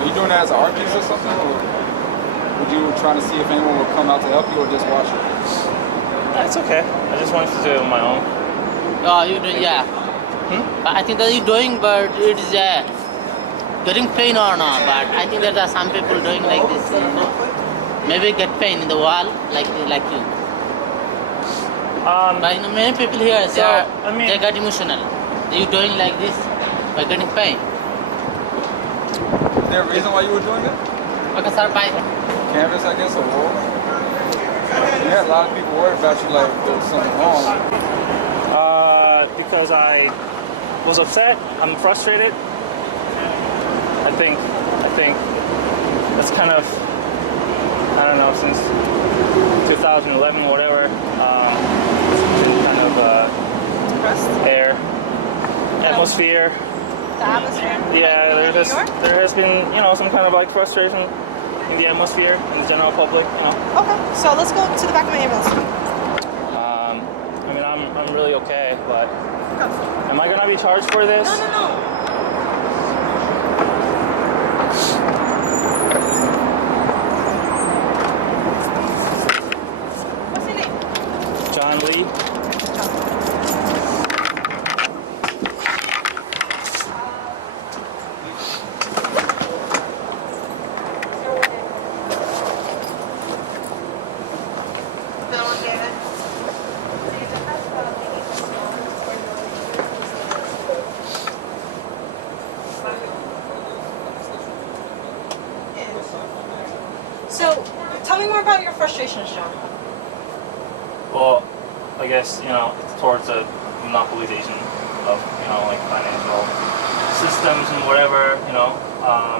Are you doing that as an art piece or something, or would you trying to see if anyone would come out to help you, or just watch it? It's okay. I just wanted to do it on my own. Oh, you do, yeah. I think that you're doing, but it is getting pain or not. But I think that there are some people doing like this. Maybe get pain in the wall, like you. But many people here, they get emotional. You doing like this by getting pain. Is there a reason why you were doing it? Okay, sir, bye. Canvas, I guess, or wall? Yeah, a lot of people worried about you, like there was something wrong. Because I was upset. I'm frustrated. I think that's kind of, I don't know, since 2011 or whatever, it's been kind of atmosphere. The atmosphere? Yeah, there has been, some kind of like frustration in the atmosphere, in the general public, Okay, so let's go to the back of my ambulance. I'm really okay, but am I gonna be charged for this? No. What's your name? John Lee. So, tell me more about your frustrations, John. Well, I guess, it's towards the monopolization of, like financial systems and whatever,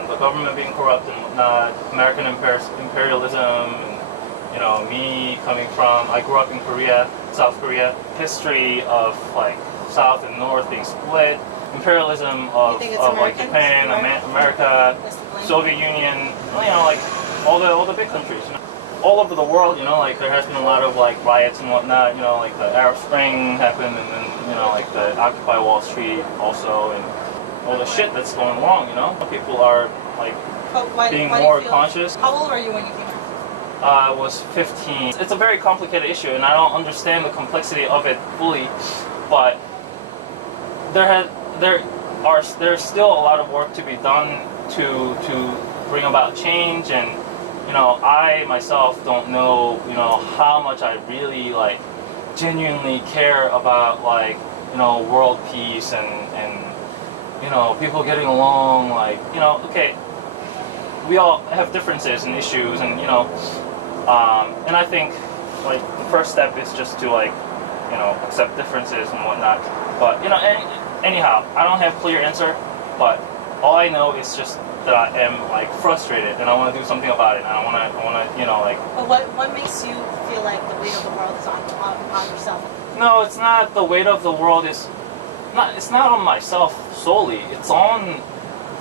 the government being corrupt and whatnot, American imperialism, and, me I grew up in Korea, South Korea, history of like South and North being split, imperialism of like Japan, America, Soviet Union, like all the big countries. All over the world, like there has been a lot of like riots and whatnot, like the Arab Spring happened, and then, like the Occupy Wall Street also, and all the shit that's going wrong, People are like being more conscious. How old were you when you came here? I was 15. It's a very complicated issue, and I don't understand the complexity of it fully, but there's still a lot of work to be done to bring about change, and I myself don't know, how much I really like genuinely care about like, world peace and people getting along, like, okay, we all have differences and issues, and and I think like the first step is just to like, accept differences and whatnot. But anyhow, I don't have a clear answer, but all I know is just that I am like frustrated, and I want to do something about it. And I want to, like. But what makes you feel like the weight of the world is on yourself? No, it's not the weight of the world. It's not on myself solely. It's on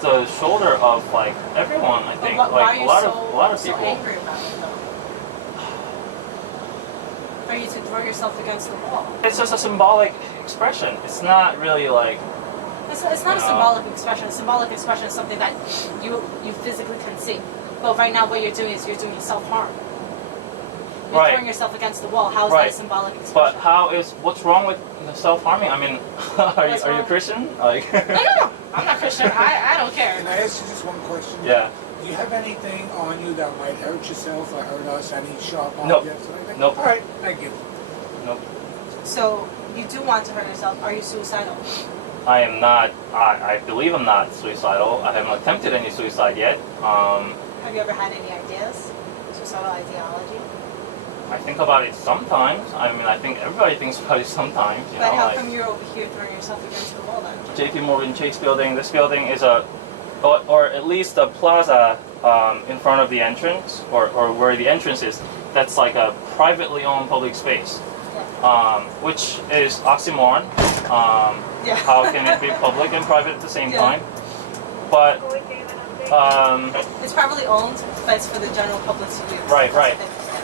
the shoulder of like everyone. I think like a lot of people. So angry about it, though? For you to throw yourself against the wall. It's just a symbolic expression. It's not really like. It's not a symbolic expression. A symbolic expression is something that you physically can see. But right now, what you're doing is you're doing self-harm. You're throwing yourself against the wall. How is that a symbolic expression? But what's wrong with self-harming? I mean, are you Christian? Like. No. I'm not Christian. I don't care. Can I ask you just one question? Yeah. Do you have anything on you that might hurt yourself or hurt us? Any sharp Nope. objects or anything? Nope. All right. Thank you. Nope. So you do want to hurt yourself. Are you suicidal? I am not. I believe I'm not suicidal. I haven't attempted any suicide yet. Have you ever had any ideas? Suicidal ideology? I think about it sometimes. I mean, I think everybody thinks about it sometimes. But how come you're over here throwing yourself against the wall then? J.P. Morgan Chase building. This building is or at least the plaza in front of the entrance, or where the entrance is. That's like a privately owned public space, which is oxymoron. How can it be public and private at the same time? But it's privately owned, but it's for the general public to use. Right.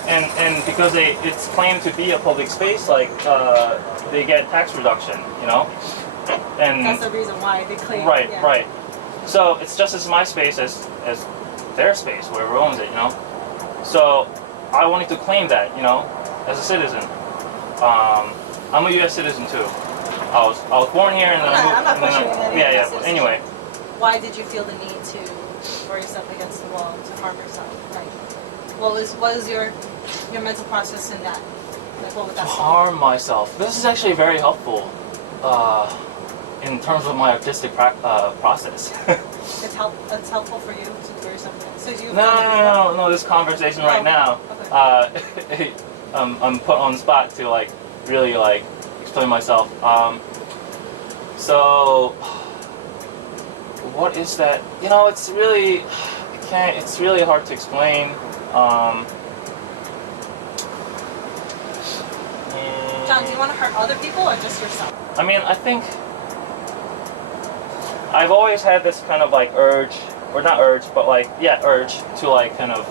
And because it's claimed to be a public space, like they get tax reduction, And that's the reason why they claim. Right. So it's just as my space as their space, whoever owns it, you know. So I wanted to claim that, you know, as a citizen. I'm a U.S. citizen too. I was born here and then I moved. I'm not and then questioning any yeah, of yeah. this. Anyway, Why did you feel the need to throw yourself against the wall to harm yourself? Like, what was your mental process in that? Like, what would to that harm myself. This is actually very helpful in terms of my artistic process. It's helpful for you to throw yourself against. So you've No, done it before? no. This conversation right Oh, now, okay. I'm put on the spot to like really like explain myself. So, what is that? You know, it's really, it's really hard to explain. John, do you want to hurt other people or just yourself? I mean, I think I've always had this kind of like urge, or not urge, but like, yeah, urge to like kind of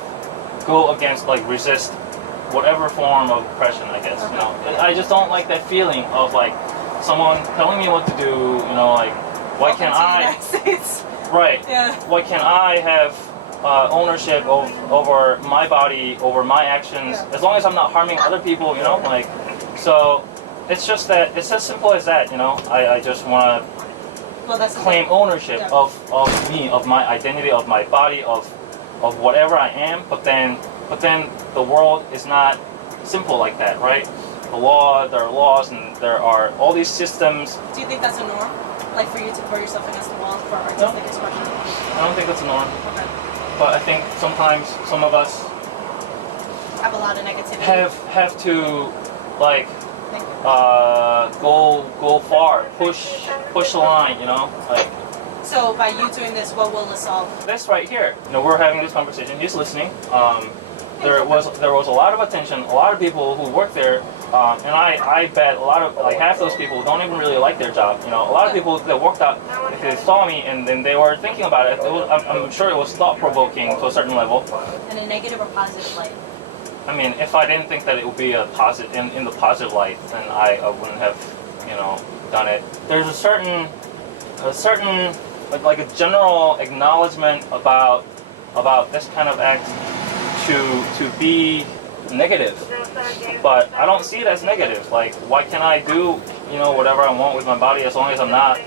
go against, like resist whatever form of oppression, I guess, you know. I just don't like that feeling of like someone telling me what to do, you know, like, why Welcome can't to the I, United States. right, Yeah. why can't I have ownership over my body, over my actions, Yeah. as long as I'm not harming other people, you know, like, so it's just that, it's as simple as that, you know. I just want to Well, that's the claim thing. ownership Yeah. of me, of my identity, of my body, of whatever I am, but then the world is not simple like that, right? There are laws and there are all these systems. Do you think that's a norm? Like for you to throw yourself against the wall for artistic expression? I don't think that's a norm, Okay. but I think sometimes some of us Have a lot of negativity. have to like Thank you. go far, push the line, you know, like So by you doing this, what will it solve? this right here. You know, we're having this conversation. He's listening. There was a lot of attention. A lot of people who work there, and I bet a lot of like half those people don't even really like their job. You know, a lot of people that worked out, if they saw me and then they were thinking about it, I'm sure it was thought provoking to a certain level. In a negative or positive light? I mean, if I didn't think that it would be a positive in the positive light, then I wouldn't have, you know, done it. There's a certain like a general acknowledgement about this kind of act to be negative, but I don't see it as negative. Like, why can't I do, you know, whatever I want with my body as long as I'm not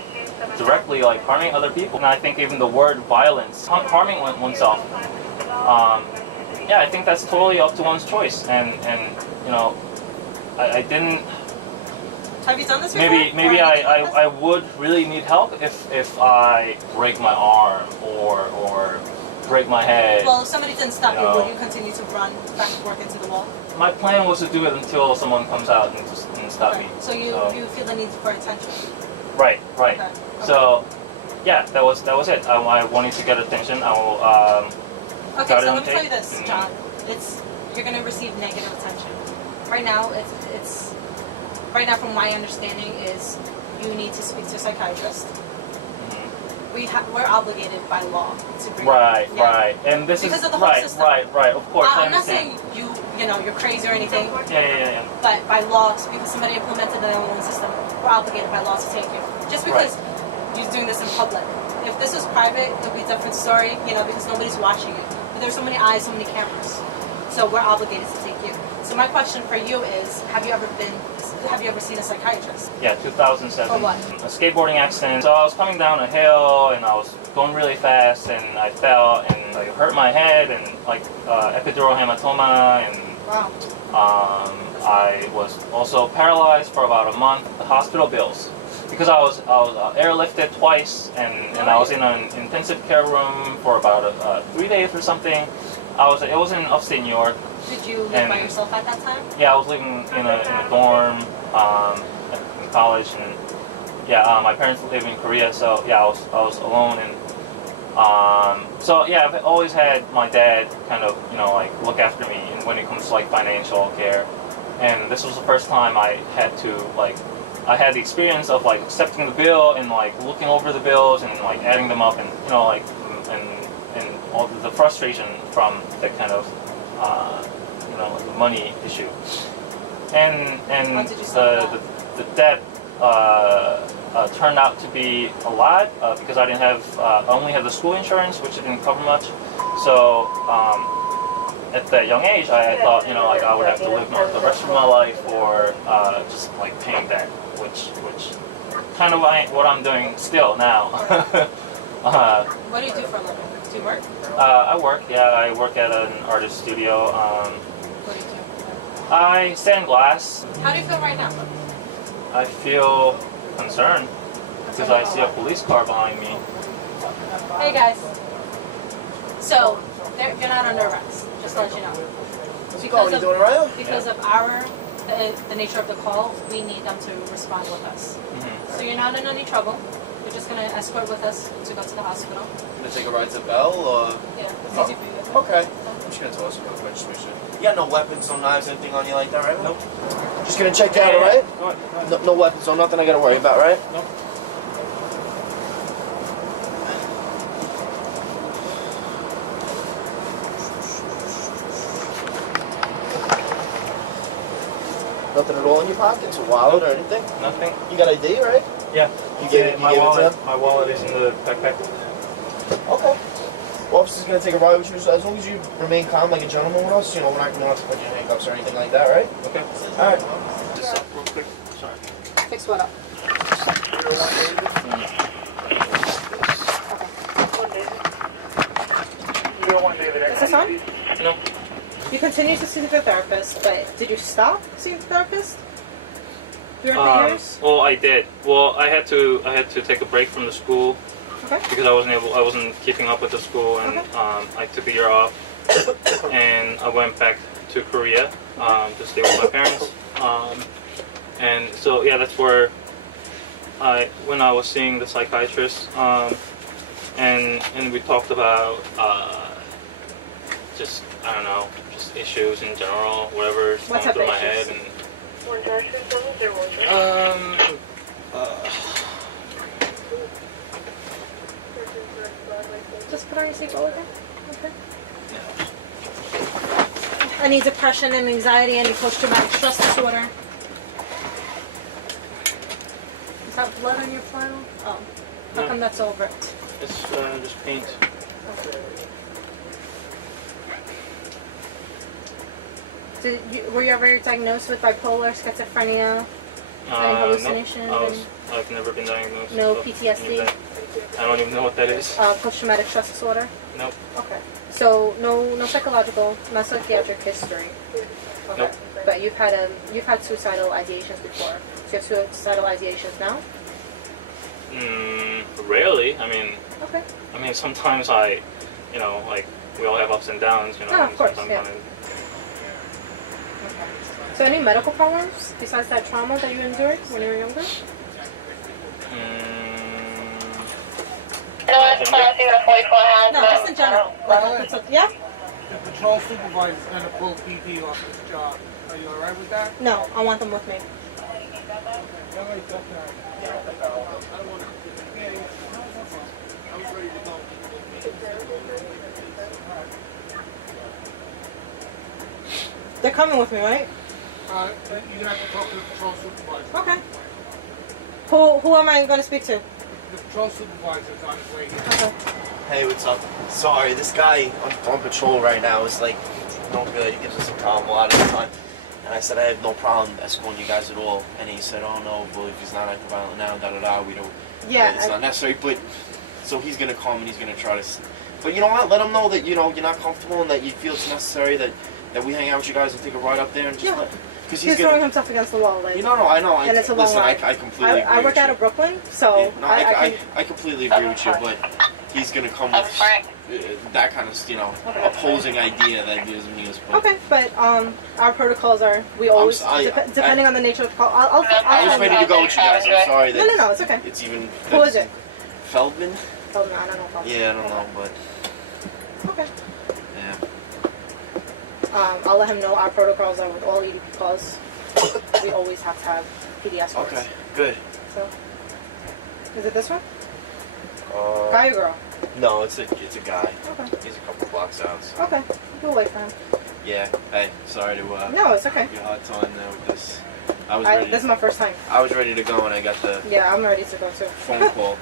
directly like harming other people? And I think even the word violence, harming oneself, yeah, I think that's totally up to one's choice. And you know, I didn't. Have you done this before? Maybe Or have you done this? I would really need help if I break my arm or break my head. Well, if somebody didn't stop you, No. would you continue to run back and forth into the wall? My plan was to do it until someone comes out and stop me. So you feel the need for attention. Right. Okay. So yeah, that was it. I wanted to get attention. I will Okay, got it so on let me tell you tape. this, John. You're gonna receive negative attention. Right now, it's right now from my understanding is you need to speak to a psychiatrist. We're obligated by law to bring Right. And this Because is of the whole system. right. Of course, I I'm not saying understand. you're crazy or anything, Yeah. but by law, because somebody implemented their own system, we're obligated by law to take you. Just because you're doing this in public. If this was private, it would be a different story, you know, because nobody's watching you. But there's so many eyes, so many cameras. So we're obligated to take you. So my question for you is, have you ever seen a psychiatrist? Yeah, 2007. For what? A skateboarding accident. So I was coming down a hill and I was going really fast and I fell and like hurt my head and like epidural hematoma and Wow. I was also paralyzed for about a month. The hospital bills, because I was airlifted twice and I was in an intensive care room for about 3 days or something. It was in upstate New York. Did you live by And- yourself at that time? Yeah, I was living in a dorm in college, and yeah, my parents live in Korea, so yeah, I was alone, and so yeah, I've always had my dad kind of, you know, like look after me when it comes to like financial care, and this was the first time I had the experience of like accepting the bill and like looking over the bills and like adding them up, and you know, like and all the frustration from that kind of you know, like the money issue, and How did you solve the debt turned out to be a lot because I didn't have, I only had the school insurance, which didn't cover much. So at that young age, I thought, you know, like I would have to live the rest of my life for just like paying debt, which kind of what I'm doing still now. What do you do for a living? Do you work? I work, yeah, I work at an artist studio. What do you do? I sand glass. How do you feel right now? I feel concerned because I see a police car behind me. Hey guys. So you're not under arrest. Just to let you know. What are you doing, Ryan? Because of the nature of the call, we need them to respond with us. Mm-hmm. So you're not in any trouble. You're just gonna escort with us to go to the hospital. Gonna take a ride to Bell, or? Yeah, it's easy for you. Okay. I'm just gonna toss you real quick, just make sure. You got no weapons, no knives, anything on you like that, right? Nope. Just gonna check you out, alright? Go ahead. No weapons, so nothing I gotta worry about, right? Nope. Nothing at all in your pockets, a wallet or anything? Nothing. You got ID, right? Yeah. You gave it to him? My wallet is in the backpack. Okay. Officer's gonna take a ride with you, so as long as you remain calm like a gentleman with us, you know, we're not gonna have to put you in handcuffs or anything like that, right? Okay. Alright. Just up real quick. Sorry. Fix what up? Is this on? No. You continue to see the therapist, but did you stop seeing the therapist during the years? Well, I did. Well, I had to take a break from the school Okay. because I wasn't keeping up with the school, and Okay. I took a year off, and I went back to Korea to stay with my parents, and so yeah, that's where when I was seeing the psychiatrist, and we talked about just I don't know, just issues in general, whatever's What going type through of my head, issues? Just put on your seatbelt again. Okay. Any depression and anxiety, any post-traumatic stress disorder? Is that blood on your file? Oh. How No. come that's all ripped? it's just paint. Were you ever diagnosed with bipolar, schizophrenia, any hallucinations? Nope. I've never been diagnosed. No with any PTSD? of that. I don't even know what that is. Post-traumatic stress disorder? Nope. Okay. So no psychological, no psychiatric history. Okay. Nope. But you've had suicidal ideations before. So you have suicidal ideations now? Rarely. I Okay. mean, sometimes like we all have ups and downs, you know. Oh, of and course, sometimes yeah. Okay. So any medical problems besides that trauma that you endured when you were younger? No, just in general. Yeah? The patrol supervisor's gonna pull PD off his job. Are you alright with that? No, I want them with me. They're coming with me, right? You're gonna have to talk to the patrol supervisor. Okay. Who am I going to speak to? The patrol supervisor's on his way here. Okay. Hey, what's up? Sorry, this guy on patrol right now is like no good. He gives us a problem a lot of the time. And I said I have no problem escorting you guys at all. And he said, oh no, but if he's not acting violent now, da da da, we don't. Yeah. It's not necessary. But so he's gonna come and he's gonna try to. But you know what? Let him know that you're not comfortable and that you feel it's necessary that we hang out with you guys and take a ride up there and just Yeah. let. Because He's throwing himself against the wall. Like, You know, no, I know. And it's a long listen, I ride. completely agree. I work with out you. of Brooklyn, so Yeah, no, I completely agree with you, but he's gonna come with that kind of, opposing idea that gives me his point. Okay, but our protocols are we always depending on the nature of the call. I'll I was ready to go with you guys. I'm sorry that No, it's okay. it's even. Who is it? Feldman? Oh no, I don't know. If I'll- Yeah, I don't know, but Okay. yeah. I'll let him know our protocols are with all EDP calls. We always have to have PD escorts. Okay, good. So, is it this one? Guy or girl? No, it's a guy. Okay. He's a couple blocks out. So. Okay. We'll wait for him. Yeah. Hey, sorry to No, it's okay. give you a hard time there with this. I was ready. This is my first time. I was ready to go when I got the Yeah, I'm ready to go too. phone call.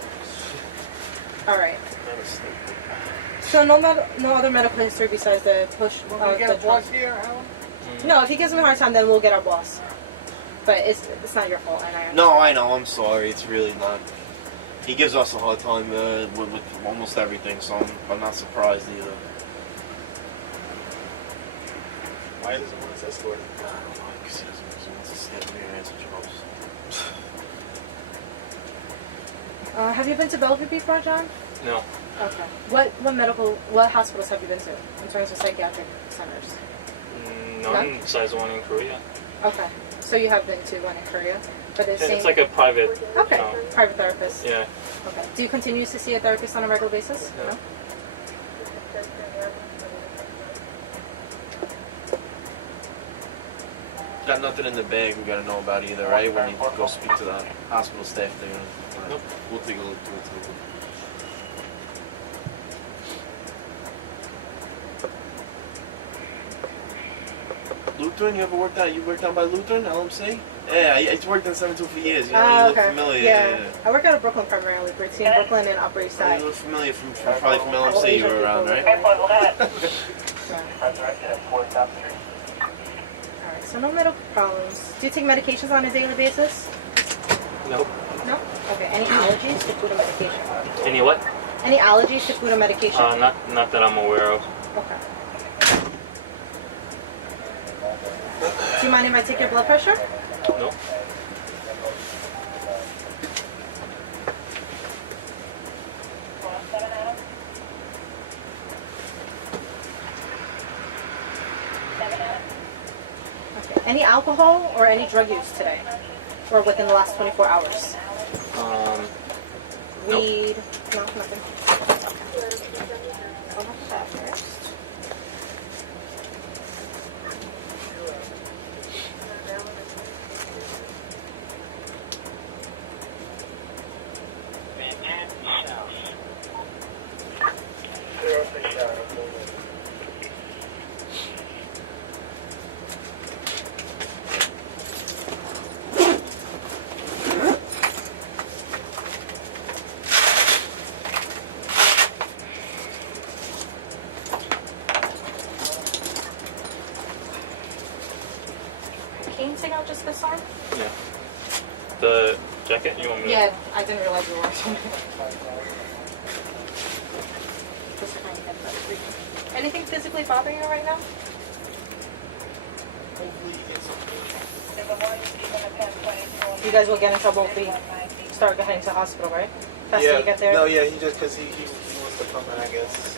All right. So no other medical history besides the push. When we get a the boss here, Alan? No, if he gives me a hard time, then we'll get our boss. But it's not your fault, and I understand. No, I know. I'm sorry. It's really not. He gives us a hard time with almost everything, so I'm not surprised either. Why doesn't want us escorted? I don't know, 'cause he wants to step in here and answer jobs. Have you been to Bellevue before, John? No. Okay. What hospitals have you been to in terms of psychiatric centers? None besides the one in Korea. Okay. So you have been to one in Korea, but the same. It's like a private. Okay. No. Private therapist. Yeah. Okay. Do you continue to see a therapist on a regular basis? No. Got nothing in the bag we gotta know about either, right? When you go speak to the hospital staff, they're gonna. Nope. We'll take a look. Lutheran? You ever worked out? You worked out by Lutheran, LMC? Yeah, I worked in 72 for years. You know, you look okay. familiar. Yeah. I work out of Brooklyn primarily, between Brooklyn and Upper East Side. You look familiar from probably from LMC. You were around, right? Yeah. Alright, so no medical problems. Do you take medications on a daily basis? Nope. No? Okay. Any allergies to food or medication? Any what? Any allergies to food or medication? Not that I'm aware of. Okay. Do you mind if I take your blood pressure? Nope. Okay. Any alcohol or any drug use today? Or within the last 24 hours? Nope. Weed? No, nothing. I'll look at that first. Can you take out just this arm? Yeah. The jacket? You want me to? Yeah, I didn't realize you were watching it. Just trying to get that freaking- Anything physically bothering you right now? You guys will get in trouble if we start heading to the hospital, right? Faster Yeah. you get there. No, yeah, he just, because he wants to come in, I guess.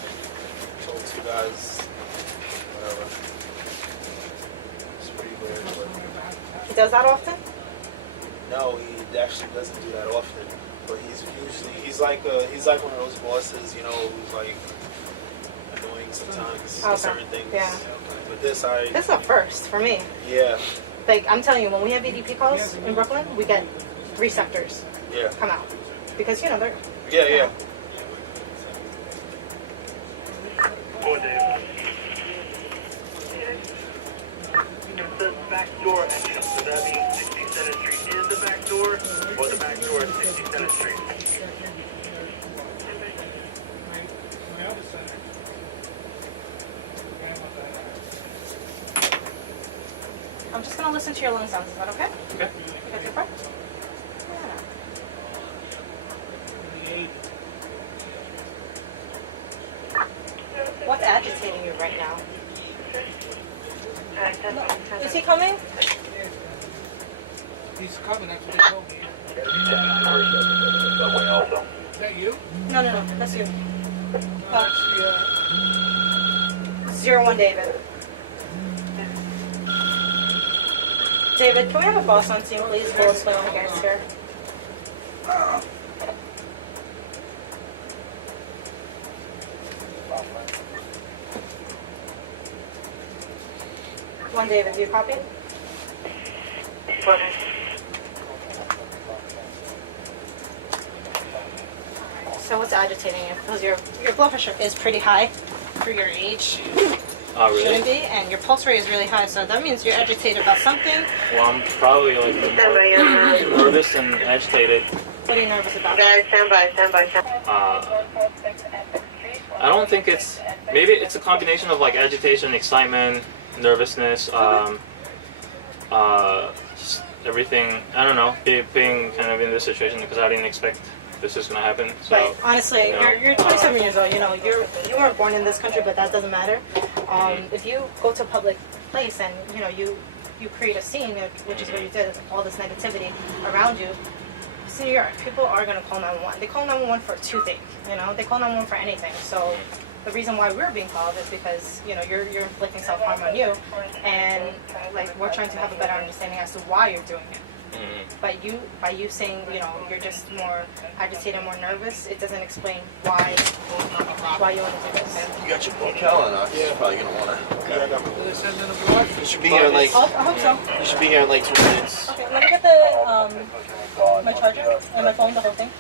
Told two guys, whatever. It's pretty weird, but. He does that often? No, he actually doesn't do that often. But he's usually, he's like one of those bosses, you know, who's like annoying sometimes Okay. for certain things. Yeah. But This is a first for me. yeah, Like, I'm telling you, when we have EDP calls in Brooklyn, we get 3 sectors yeah, come out. Because, you know, they're... yeah. The back door entrance, so that means 67th Street is the back door, or the back door is 67th Street. I'm just going to listen to your lung sounds. Is that okay? Okay. You got your part? What's agitating you right now? Is he coming? He's coming, that's what they told me. Is that you? No, that's you. Actually, 01 David. David, can we have a boss on scene, please? We'll explain what the guy's here. One David, do you copy? So what's agitating you? Because your blood pressure is pretty high for your age. Oh, really? Shouldn't be, and your pulse rate is really high, so that means you're agitated about something. Well, I'm probably like nervous and agitated. What are you nervous about? Stand by. I don't think it's. Maybe it's a combination of like agitation, excitement, nervousness, just everything. I don't know. Being kind of in this situation because I didn't expect this was gonna happen. So. Right. Honestly, Yeah. you're 27 years old. You know, you weren't born in this country, but that doesn't matter. If you go to a public place and you know you create a scene, which is what you did, all this negativity around you. Senior, people are gonna call 911. They call 911 for two things. You know, they call 911 for anything. So the reason why we're being called is because you know you're inflicting self-harm on you, and like we're trying to have a better understanding as to why you're doing it. But by you saying, you know, you're just more agitated, more nervous, it doesn't explain why you want to do this. You got your book, Cal, or not? Yeah. Probably gonna wanna. Yeah, I got my You should be here in like. I hope so. You should be here in like 2 minutes. Okay, let me get the my charger and my phone, the whole thing.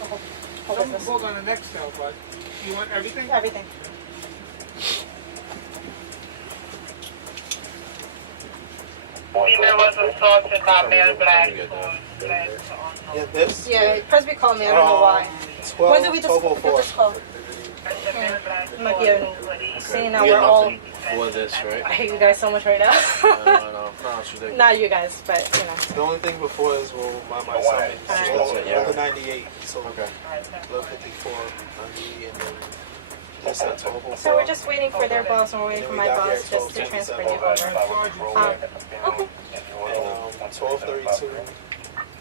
The whole Some business. book on the next cell, but you want everything? Everything. Female was assaulted by male black. Yeah, this? Yeah, Presby called me. I don't know why. 12, When did we just get 1204. this call? It might be a seeing now We we're got all. nothing for this, right? I hate you guys so much right now. No, it's ridiculous. Not you guys, but you know. The only thing before is my son. Alright. Yeah. The 98. So Okay. level 54, 98, and then just at 1204. So we're just waiting for their boss, and we're waiting And for we my got here boss at just to 12:57. transfer you over. Okay. And 1232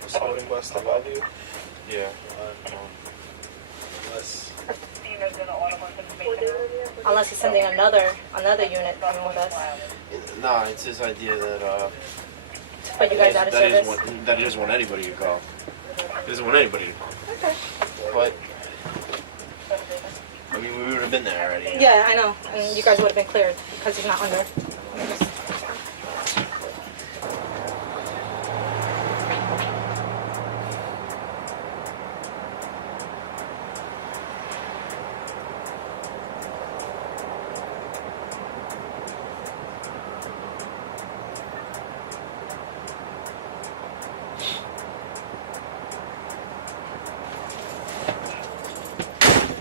was holding bus to Bellevue. Yeah. Unless Unless he's sending another unit coming with us. Nah, it's his idea that But you guys out of that service. that he doesn't want anybody to call. He doesn't want anybody to call. Okay. But I mean, we would have been there already. Yeah, I know, and you guys would have been cleared because he's not under.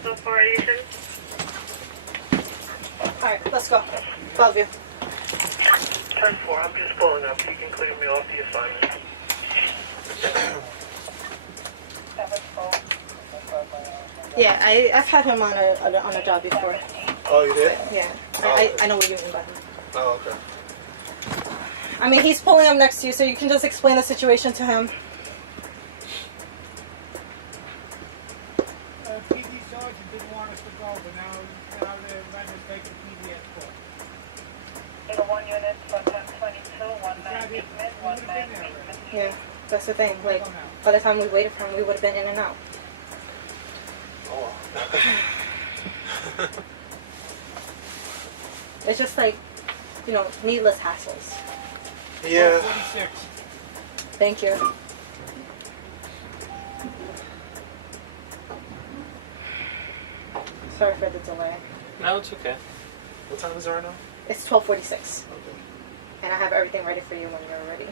So far, Asian. All right, let's go. Bellevue. 10-4, I'm just pulling up. You can clear me off the assignment. Yeah, I've had him on a job before. Oh, you did? Yeah, I know what you mean by that. Oh, okay. I mean, he's pulling up next to you, so you can just explain the situation to him. PD sergeant didn't want us to go, but now they're letting us take the PD escort. The 1 unit for 1022, 190 Smith, 190 Smith. Yeah, that's the thing. Like, by the time we waited for him, we would have been in and out. Oh. It's just like, you know, needless hassles. Yeah. 46. Thank you. Sorry for the delay. No, it's okay. What time is it right now? It's 12:46, Okay. and I have everything ready for you when you're ready.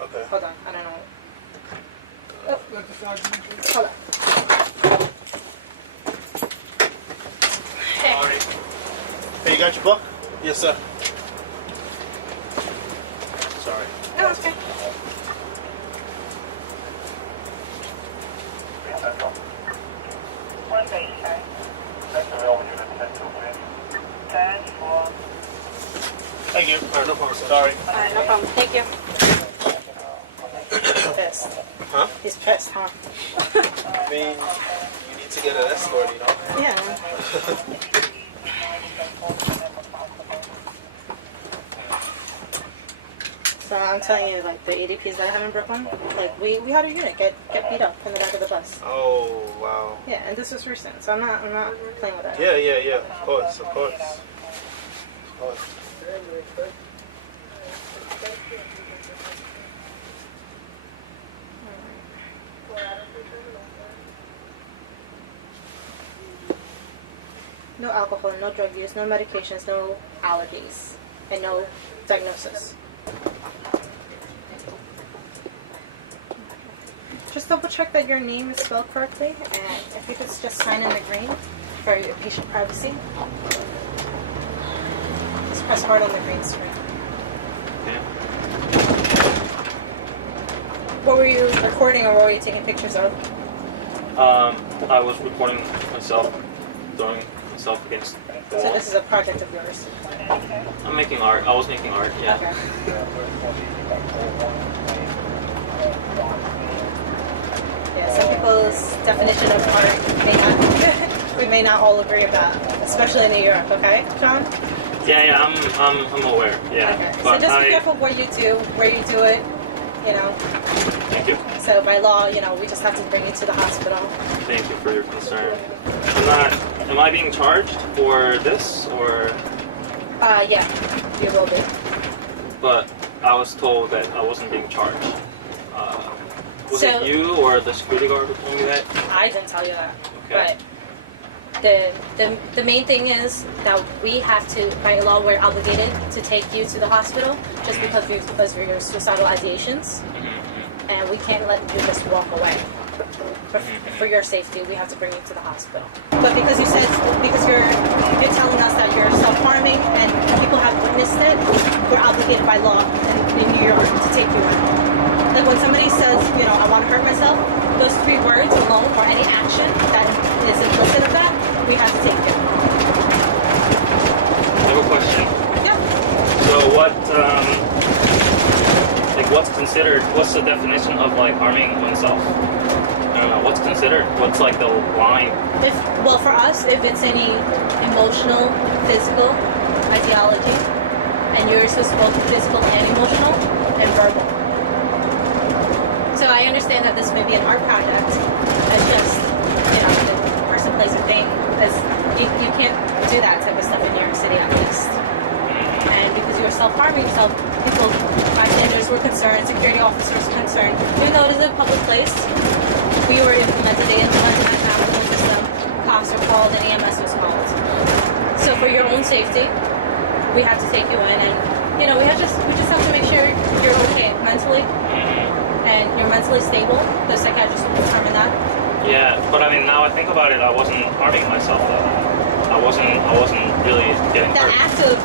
Okay. Hold on, I don't know. Let the sergeant in. Hold on. Hey. Alright. Hey, you got your book? Yes, sir. Sorry. No, it's okay. One base, sorry. 10-4. Thank you. Alright, no problem, sir. Sorry. All right, no problem. Thank you. He's pissed. Huh? He's pissed, huh? I mean, you need to get an escort, you know? Yeah. So I'm telling you, like the ADPs that I have in Brooklyn, like we had a unit get beat up in the back of the bus. Oh, wow. Yeah, and this was recent, so I'm not playing with that. Yeah. Of course. Of course. No alcohol, no drug use, no medications, no allergies, and no diagnosis. Just double check that your name is spelled correctly, and if you could just sign in the green for your patient privacy. Just press hard on the green screen. Okay. What were you recording or what were you taking pictures of? I was recording myself, throwing myself against the So wall. this is a project of yours. I'm making art. I was making art. Yeah. Okay. Yeah, some people's definition of art may not we may not all agree about, especially in New York, okay, John? Yeah. I'm aware. Yeah. Okay. So But just be careful what you do, where you do it, you know. Thank you. So by law, you know, we just have to bring you to the hospital. Thank you for your concern. Am I being charged for this or? Yeah, you will be. But I was told that I wasn't being charged. Was So- it you or the security guard who told me that? I didn't tell you that. Okay. But the main thing is that we have to, by law, we're obligated to take you to the hospital just because of your suicidal ideations, and we can't let you just walk away. For your safety, we have to bring you to the hospital. But because you said, because you're telling us that you're self-harming and people have witnessed it, we're obligated by law in New York to take you in. Like when somebody says, you know, I want to hurt myself, those 3 words alone or any action that is implicit of that, we have to take it. I have a question. Yeah. So what's the definition of like harming oneself? I don't know, what's considered? What's like the line? Well, for us, if it's any emotional, physical ideology, and yours is both physical and emotional and verbal. So I understand that this may be an art project. It's just, you know, the person plays a thing. You can't do that type of stuff in New York City, at least. And because you were self-harming yourself, people, bystanders were concerned, security officers were concerned. Even though it is a public place, they implemented an ambulance system, cops were called, and EMS was called. So for your own safety, we have to take you in, and you know, we just have to make sure you're okay mentally and you're mentally stable. The psychiatrist will determine that. Yeah, but I mean, now I think about it, I wasn't harming myself though. I wasn't really getting The hurt. act of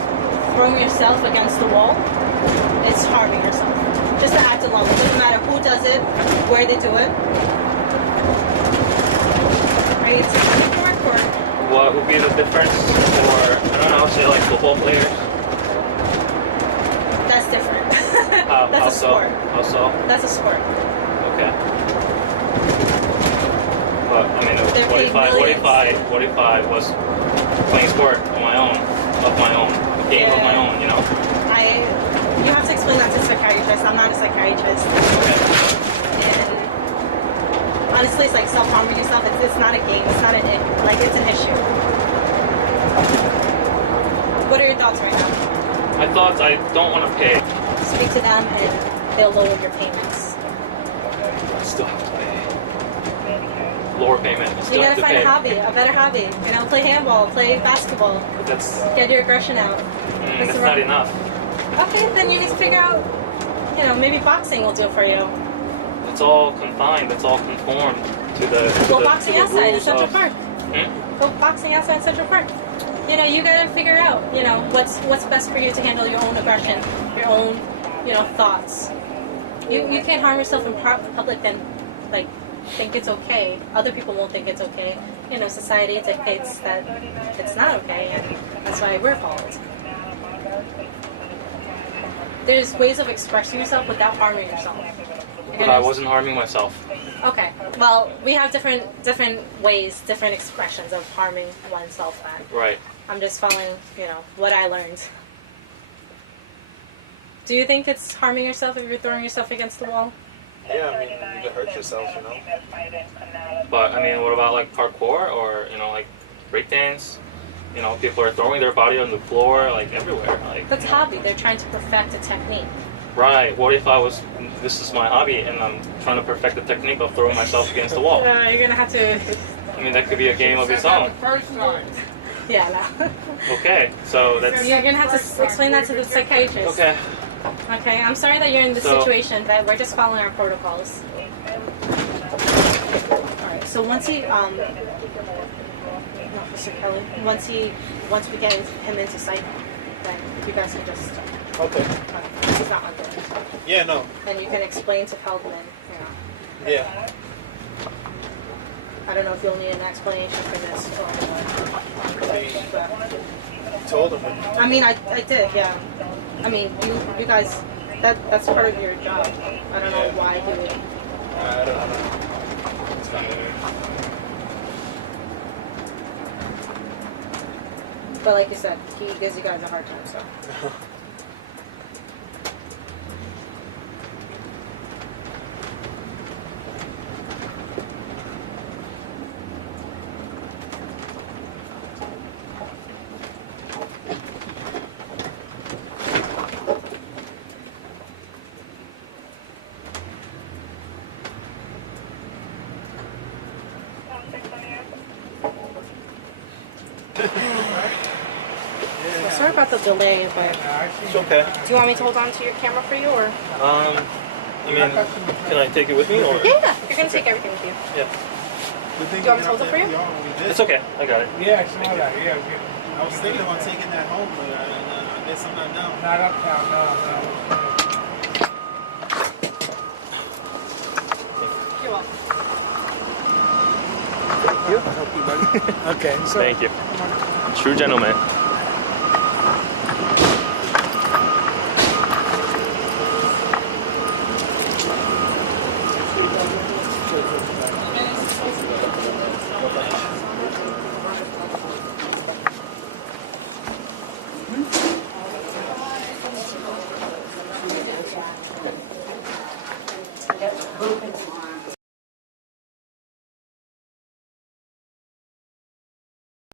throwing yourself against the wall is harming yourself. Just the act alone. It doesn't matter who does it, where they do it. Right? It's paperwork or What would be the difference for, I don't know, say like football players? that's different. How That's a so? sport. How so? That's a sport. Okay. But I mean, They're what paid if I was playing sport on my own, a game of my Yeah. own, you know? You have to explain that to a psychiatrist. I'm not a psychiatrist. And honestly, it's like self-harming yourself. It's not a game. It's not it's an issue. What are your thoughts right now? My thoughts, I don't want to pay. Speak to them and they'll lower your payments. I still have to pay. Lower payment, I You still have gotta to find pay. a hobby, a better hobby. You know, play handball, play basketball, But that's get your aggression out. that's the not wrong- enough. Okay, then you need to figure out, you know, maybe boxing will do it for you. It's all confined, it's all conformed to the Go to boxing the outside in rules Central of- Park. Hmm? Go boxing outside in Central Park. You know, you gotta figure out, you know, what's best for you to handle your own aggression, your own, you know, thoughts. You can't harm yourself in public and like think it's okay. Other people won't think it's okay. You know, society dictates that it's not okay, and that's why we're called. There's ways of expressing yourself without harming yourself. But I wasn't harming myself. Okay. Well, we have different ways, different expressions of harming oneself. Then Right. I'm just following, you know, what I learned. Do you think it's harming yourself if you're throwing yourself against the wall? Yeah, I mean, you can hurt yourself, you know. But I mean, what about like parkour or you know like breakdance? You know, people are throwing their body on the floor like everywhere. Like That's a hobby. They're trying to perfect a technique. right. What if this is my hobby and I'm trying to perfect the technique of throwing myself against the wall? You're gonna have to. I mean, that could be a game of its own. First time. Yeah, no. Okay, so that's You're gonna have to explain that to the psychiatrist. okay. Okay, I'm sorry that you're in this So- situation, but we're just following our protocols. Alright, so once he, Officer Kelly, once we get him into sight, then you guys can just, Okay. this is not under. Yeah, no. And you can explain to Feldman, you know, Yeah. I don't know if you'll need an explanation for this or what. But, Told him. I mean, I did, yeah. I mean, you guys, that's part of your job. I don't know why you would. I don't know. It's fine. But like you said, he gives you guys a hard time, so. Well, sorry about the delay, but It's okay. do you want me to hold on to your camera for you, or? I mean, can I take it with me or? Yeah, you're gonna take everything with you. Yeah. Do you want me to hold it for you? It's okay. I got it. Yeah, I saw that. Yeah, I was thinking about taking that home, but I guess I'm not down. not uptown. No. You're welcome. Okay, so Thank you. True gentleman.